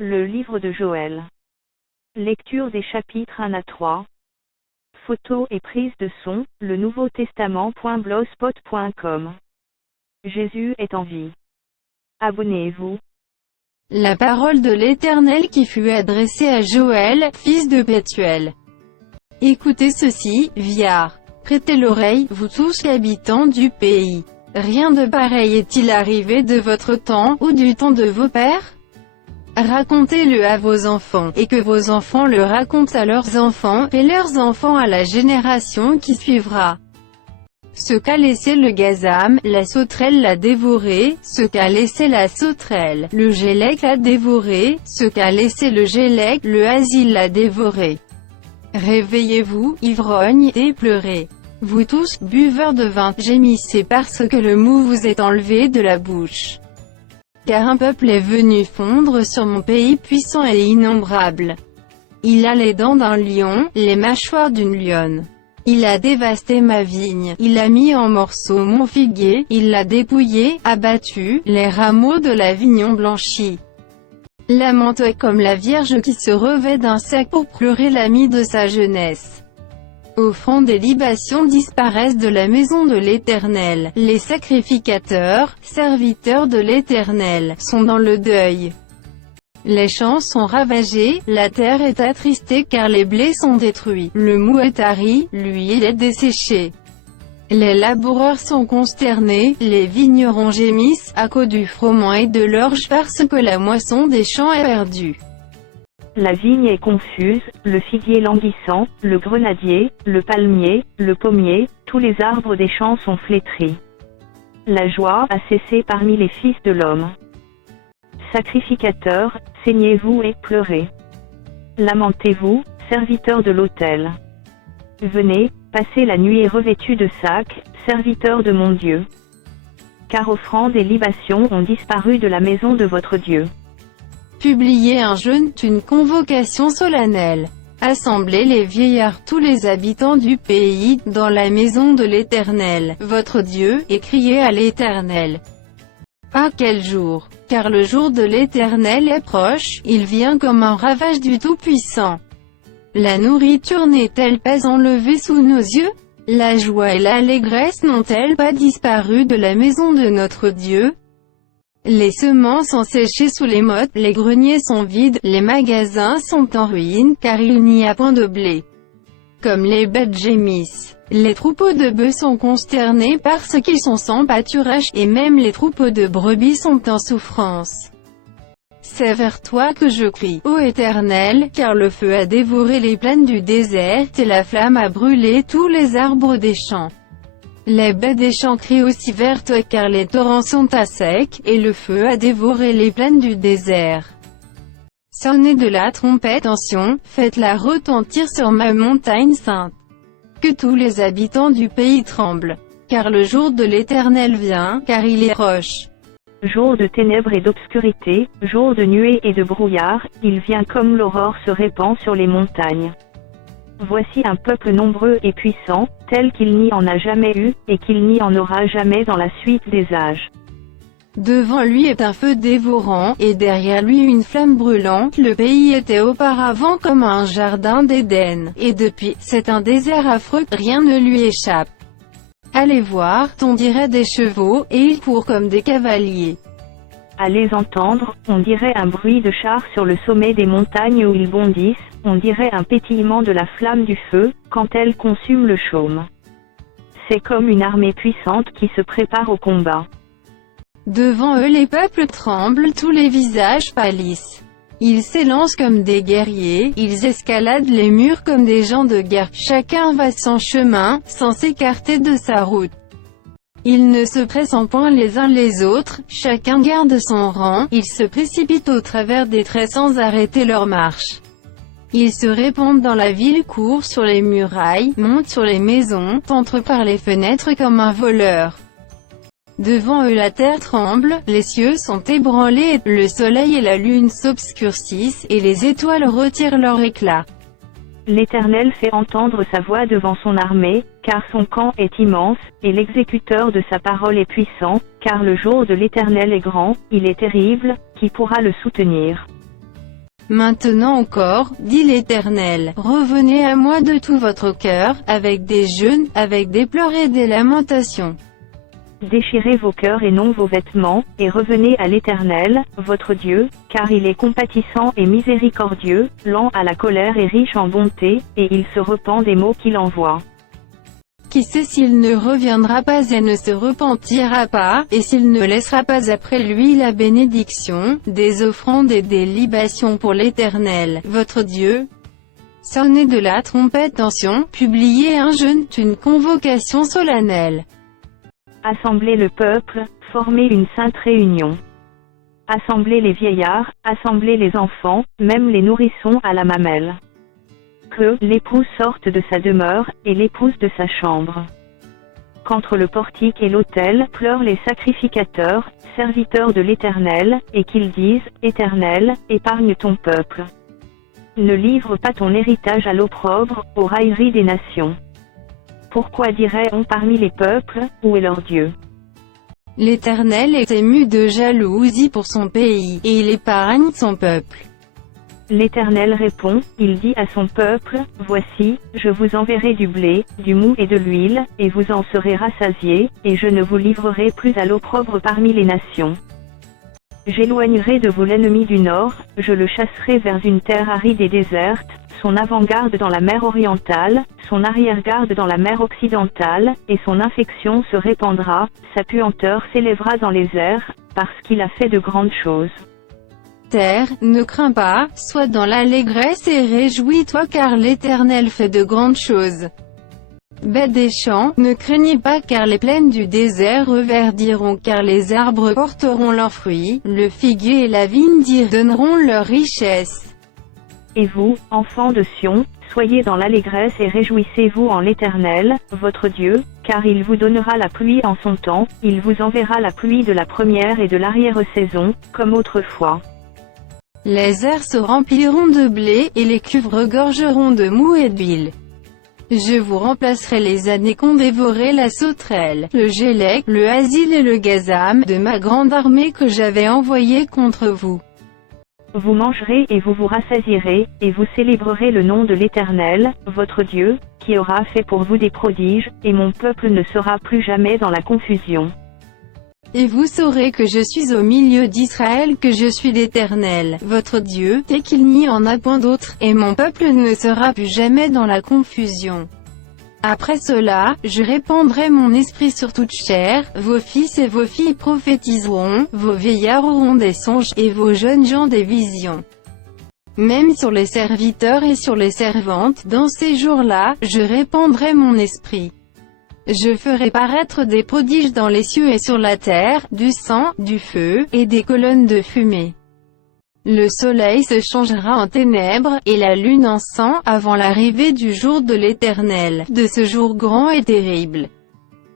Le livre de Joël. Lecture des chapitres 1 à 3. Photos et prise de son, le Nouveau Testament.blogspot.com. Jésus est en vie. Abonnez-vous. La parole de l'Éternel qui fut adressée à Joël, fils de Pétuel. Écoutez ceci, Viard. Prêtez l'oreille, vous tous habitants du pays. Rien de pareil est-il arrivé de votre temps, ou du temps de vos pères? Racontez-le à vos enfants, et que vos enfants le racontent à leurs enfants, et leurs enfants à la génération qui suivra. Ce qu'a laissé le gazam, la sauterelle l'a dévoré, ce qu'a laissé la sauterelle, le gélec l'a dévoré, ce qu'a laissé le gélec, le asile l'a dévoré. Réveillez-vous, ivrognes, et pleurez. Vous tous, buveurs de vin, gémissez parce que le mou vous est enlevé de la bouche. Car un peuple est venu fondre sur mon pays puissant et innombrable. Il a les dents d'un lion, les mâchoires d'une lionne. Il a dévasté ma vigne, il a mis en morceaux mon figuier, il l'a dépouillé, abattu, les rameaux de la vigne ont blanchi. Lamentez comme la vierge qui se revêt d'un sac pour pleurer l'ami de sa jeunesse. Offrandes et libations disparaissent de la maison de l'Éternel. Les sacrificateurs, serviteurs de l'Éternel, sont dans le deuil. Les champs sont ravagés, la terre est attristée car les blés sont détruits. Le mou est tari, l'huile est desséchée. Les laboureurs sont consternés, les vignerons gémissent, à cause du froment et de l'orge parce que la moisson des champs est perdue. La vigne est confuse, le figuier languissant, le grenadier, le palmier, le pommier, tous les arbres des champs sont flétris. La joie a cessé parmi les fils de l'homme. Sacrificateurs, saignez-vous et pleurez. Lamentez-vous, serviteurs de l'autel. Venez, passez la nuit revêtus de sacs, serviteurs de mon Dieu. Car offrandes et libations ont disparu de la maison de votre Dieu. Publiez un jeûne, une convocation solennelle. Assemblez les vieillards, tous les habitants du pays, dans la maison de l'Éternel, votre Dieu, et criez à l'Éternel. À quel jour? Car le jour de l'Éternel est proche, il vient comme un ravage du Tout-Puissant. La nourriture n'est-elle pas enlevée sous nos yeux? La joie et l'allégresse n'ont-elles pas disparu de la maison de notre Dieu? Les semences sont séchées sous les mottes, les greniers sont vides, les magasins sont en ruine, car il n'y a point de blé. Comme les bêtes gémissent, les troupeaux de bœufs sont consternés parce qu'ils sont sans pâturage, et même les troupeaux de brebis sont en souffrance. C'est vers toi que je crie, ô Éternel, car le feu a dévoré les plaines du désert, et la flamme a brûlé tous les arbres des champs. Les baies des champs crient aussi vers toi car les torrents sont à sec, et le feu a dévoré les plaines du désert. Sonnez de la trompette en Sion, faites-la retentir sur ma montagne sainte. Que tous les habitants du pays tremblent. Car le jour de l'Éternel vient, car il est proche. Jour de ténèbres et d'obscurité, jour de nuées et de brouillard, il vient comme l'aurore se répand sur les montagnes. Voici un peuple nombreux et puissant, tel qu'il n'y en a jamais eu, et qu'il n'y en aura jamais dans la suite des âges. Devant lui est un feu dévorant, et derrière lui une flamme brûlante. Le pays était auparavant comme un jardin d'Éden, et depuis, c'est un désert affreux, rien ne lui échappe. Allez voir, on dirait des chevaux, et ils courent comme des cavaliers. À les entendre, on dirait un bruit de chars sur le sommet des montagnes où ils bondissent, on dirait un pétillement de la flamme du feu, quand elle consume le chaume. C'est comme une armée puissante qui se prépare au combat. Devant eux les peuples tremblent, tous les visages pâlissent. Ils s'élancent comme des guerriers, ils escaladent les murs comme des gens de guerre. Chacun va son chemin, sans s'écarter de sa route. Ils ne se pressent en point les uns les autres, chacun garde son rang, ils se précipitent au travers des traits sans arrêter leur marche. Ils se répandent dans la ville, courent sur les murailles, montent sur les maisons, entrent par les fenêtres comme un voleur. Devant eux la terre tremble, les cieux sont ébranlés, le soleil et la lune s'obscurcissent, et les étoiles retirent leur éclat. L'Éternel fait entendre sa voix devant son armée, car son camp est immense, et l'exécuteur de sa parole est puissant, car le jour de l'Éternel est grand, il est terrible, qui pourra le soutenir? Maintenant encore, dit l'Éternel, revenez à moi de tout votre cœur, avec des jeûnes, avec des pleurs et des lamentations. Déchirez vos cœurs et non vos vêtements, et revenez à l'Éternel, votre Dieu, car il est compatissant et miséricordieux, lent à la colère et riche en bonté, et il se repent des maux qu'il envoie. Qui sait s'il ne reviendra pas et ne se repentira pas, et s'il ne laissera pas après lui la bénédiction, des offrandes et des libations pour l'Éternel, votre Dieu? Sonnez de la trompette en Sion, publiez un jeûne, une convocation solennelle. Assemblez le peuple, formez une sainte réunion. Assemblez les vieillards, assemblez les enfants, même les nourrissons à la mamelle. Que l'époux sorte de sa demeure, et l'épouse de sa chambre. Qu'entre le portique et l'autel pleurent les sacrificateurs, serviteurs de l'Éternel, et qu'ils disent, Éternel, épargne ton peuple. Ne livre pas ton héritage à l'opprobre, aux railleries des nations. Pourquoi dirait-on parmi les peuples, où est leur Dieu? L'Éternel est ému de jalousie pour son pays, et il épargne son peuple. L'Éternel répond, il dit à son peuple, voici, je vous enverrai du blé, du mou et de l'huile, et vous en serez rassasiés, et je ne vous livrerai plus à l'opprobre parmi les nations. J'éloignerai de vous l'ennemi du nord, je le chasserai vers une terre aride et déserte, son avant-garde dans la mer orientale, son arrière-garde dans la mer occidentale, et son infection se répandra, sa puanteur s'élèvera dans les airs, parce qu'il a fait de grandes choses. Terre, ne crains pas, sois dans l'allégresse et réjouis-toi car l'Éternel fait de grandes choses. Bêtes des champs, ne craignez pas car les plaines du désert reverdiront car les arbres porteront leurs fruits, le figuier et la vigne donneront leur richesse. Et vous, enfants de Sion, soyez dans l'allégresse et réjouissez-vous en l'Éternel, votre Dieu, car il vous donnera la pluie en son temps, il vous enverra la pluie de la première et de l'arrière-saison, comme autrefois. Les airs se rempliront de blé, et les cuves regorgeront de mou et d'huile. Je vous remplacerai les années qu'ont dévoré la sauterelle, le gélec, le asile et le gazam, de ma grande armée que j'avais envoyée contre vous. Vous mangerez et vous vous rassasierez, et vous célébrerez le nom de l'Éternel, votre Dieu, qui aura fait pour vous des prodiges, et mon peuple ne sera plus jamais dans la confusion. Et vous saurez que je suis au milieu d'Israël, que je suis l'Éternel, votre Dieu, et qu'il n'y en a point d'autre, et mon peuple ne sera plus jamais dans la confusion. Après cela, je répandrai mon esprit sur toute chair, vos fils et vos filles prophétiseront, vos vieillards auront des songes, et vos jeunes gens des visions. Même sur les serviteurs et sur les servantes, dans ces jours-là, je répandrai mon esprit. Je ferai paraître des prodiges dans les cieux et sur la terre, du sang, du feu, et des colonnes de fumée. Le soleil se changera en ténèbres, et la lune en sang, avant l'arrivée du jour de l'Éternel, de ce jour grand et terrible.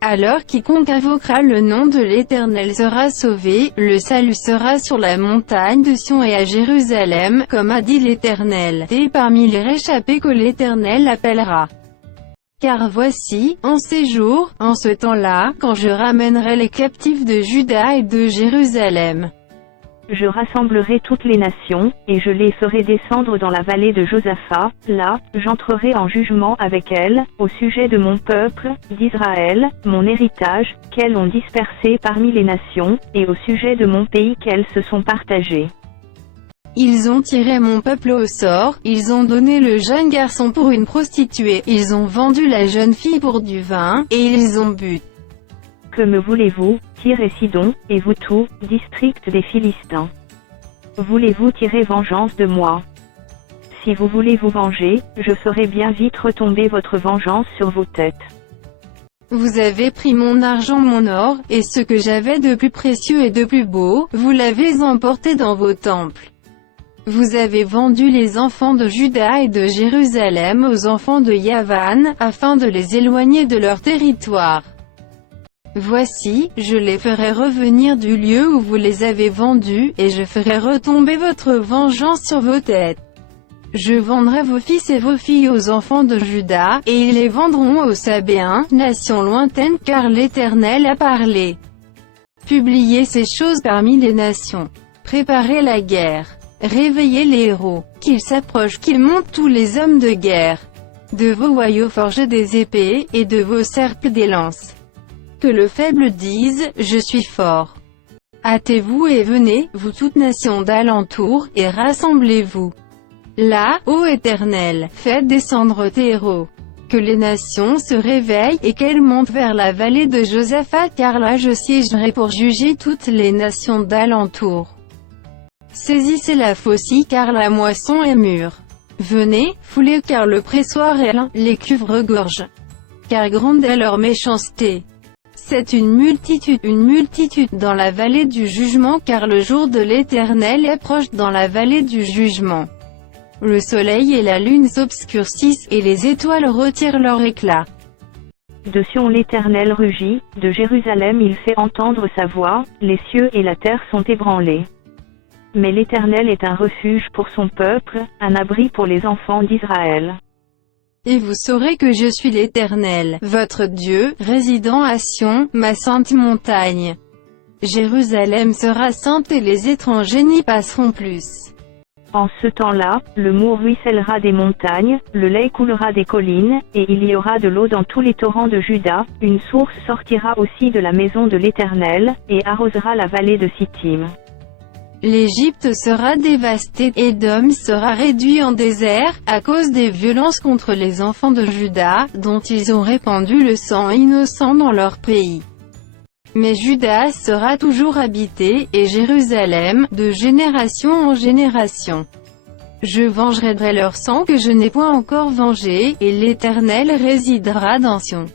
Alors quiconque invoquera le nom de l'Éternel sera sauvé, le salut sera sur la montagne de Sion et à Jérusalem, comme a dit l'Éternel, et parmi les réchappés que l'Éternel appellera. Car voici, en ces jours, en ce temps-là, quand je ramènerai les captifs de Juda et de Jérusalem. Je rassemblerai toutes les nations, et je les ferai descendre dans la vallée de Josaphat, là, j'entrerai en jugement avec elles, au sujet de mon peuple, d'Israël, mon héritage, qu'elles ont dispersé parmi les nations, et au sujet de mon pays qu'elles se sont partagées. Ils ont tiré mon peuple au sort, ils ont donné le jeune garçon pour une prostituée, ils ont vendu la jeune fille pour du vin, et ils ont bu. Que me voulez-vous, Tyr et Sidon, et vous tous, district des Philistins? Voulez-vous tirer vengeance de moi? Si vous voulez vous venger, je ferai bien vite retomber votre vengeance sur vos têtes. Vous avez pris mon argent, mon or, et ce que j'avais de plus précieux et de plus beau, vous l'avez emporté dans vos temples. Vous avez vendu les enfants de Juda et de Jérusalem aux enfants de Yavan, afin de les éloigner de leur territoire. Voici, je les ferai revenir du lieu où vous les avez vendus, et je ferai retomber votre vengeance sur vos têtes. Je vendrai vos fils et vos filles aux enfants de Juda, et ils les vendront aux Sabéens, nation lointaine, car l'Éternel a parlé. Publiez ces choses parmi les nations. Préparez la guerre. Réveillez les héros, qu'ils s'approchent, qu'ils montent tous les hommes de guerre. De vos boyaux forgez des épées, et de vos serpes des lances. Que le faible dise, je suis fort. Hâtez-vous et venez, vous toutes nations d'alentour, et rassemblez-vous. Là, ô Éternel, faites descendre tes héros. Que les nations se réveillent, et qu'elles montent vers la vallée de Josaphat, car là je siégerai pour juger toutes les nations d'alentour. Saisissez la faucille, car la moisson est mûre. Venez, foulez, car le pressoir est plein, les cuves regorgent. Car grande est leur méchanceté. C'est une multitude dans la vallée du jugement, car le jour de l'Éternel est proche dans la vallée du jugement. Le soleil et la lune s'obscurcissent, et les étoiles retirent leur éclat. De Sion l'Éternel rugit, de Jérusalem il fait entendre sa voix, les cieux et la terre sont ébranlés. Mais l'Éternel est un refuge pour son peuple, un abri pour les enfants d'Israël. Et vous saurez que je suis l'Éternel, votre Dieu, résidant à Sion, ma sainte montagne. Jérusalem sera sainte et les étrangers n'y passeront plus. En ce temps-là, le Mour ruissellera des montagnes, le lait coulera des collines, et il y aura de l'eau dans tous les torrents de Juda, une source sortira aussi de la maison de l'Éternel, et arrosera la vallée de Sittim. L'Égypte sera dévastée, Édom sera réduit en désert, à cause des violences contre les enfants de Juda, dont ils ont répandu le sang innocent dans leur pays. Mais Juda sera toujours habité, et Jérusalem, de génération en génération. Je vengerai leur sang que je n'ai point encore vengé, et l'Éternel résidera dans Sion.